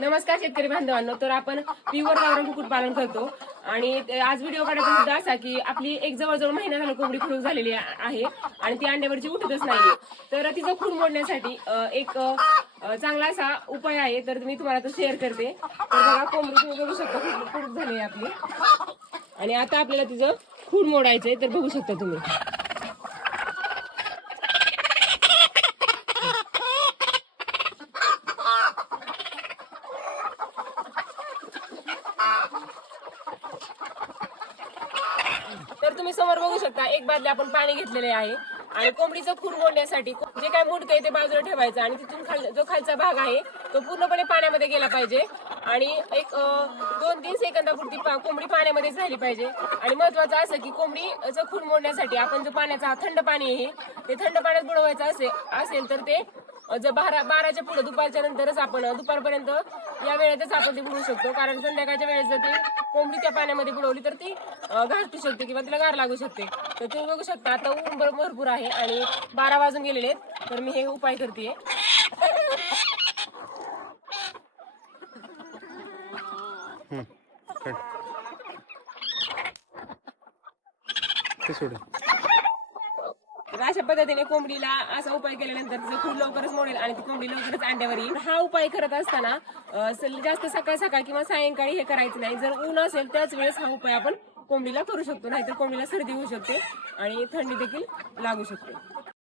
नमस्कार शेतकरी बांधवांनो. तर आपण प्युअर गावरान कुक्कुटपालन करतो. आणि आज व्हिडिओ काढायचा मुद्दा असा की आपली एक जवळजवळ महिना झाला कोंबडी खुडूक झालेली आहे आणि ती अंड्यावरची उठतच नाहीये. तर तिचं खून मोडण्यासाठी एक चांगला असा उपाय आहे. तर मी तुम्हाला तो शेअर करते. तर बघा कोंबडी तुम्ही बघू शकता खूप झाली आहे आपली. आणि आता आपल्याला तिचं खून मोडायचंय तर बघू शकता तुम्ही. तर तुम्ही समोर बघू शकता एक बादली आपण पाणी घेतलेले आहे. आणि कोंबडीचं खूर मोडण्यासाठी जे काय मुडतंय ते बाजूला ठेवायचं आणि तिथून खाल जो खालचा भाग आहे तो पूर्णपणे पाण्यामध्ये गेला पाहिजे. आणि एक दोन तीन सेकंदापुरती पा- कोंबडी पाण्यामध्येच राहिली पाहिजे. आणि महत्वाचं असं की कोंबडीचं खून मोडण्यासाठी आपण जो पाण्याचा थंड पाणी आहे ते थंड पाण्यात बुडवायचं असेल असेल तर ते जर बारा बाराच्या पुढे दुपारच्या नंतरच आपण दुपारपर्यंत या वेळेतच आपण ते बुडवू शकतो. कारण संध्याकाळच्या वेळेस जर ती कोंबडी त्या पाण्यामध्ये बुडवली तर ती अं, शकते किंवा तिला गार लागू शकते. तर तुम्ही बघू शकता आता ऊन भरपूर आहे आणि बारा वाजून गेलेले आहेत. तर मी हे उपाय करते ते तर अशा पद्धतीने कोंबडीला असा उपाय केल्यानंतर खूप लवकरच मोडेल आणि ती कोंबडी लवकरच अंड्यावर येईल. हा उपाय करत असताना जास्त सकाळ सकाळ किंवा सायंकाळी हे करायचं नाही. जर ऊन असेल त्याच वेळेस हा उपाय आपण कोंबडीला करू शकतो. नाहीतर कोंबडीला सर्दी होऊ शकते आणि थंडी देखील लागू शकते.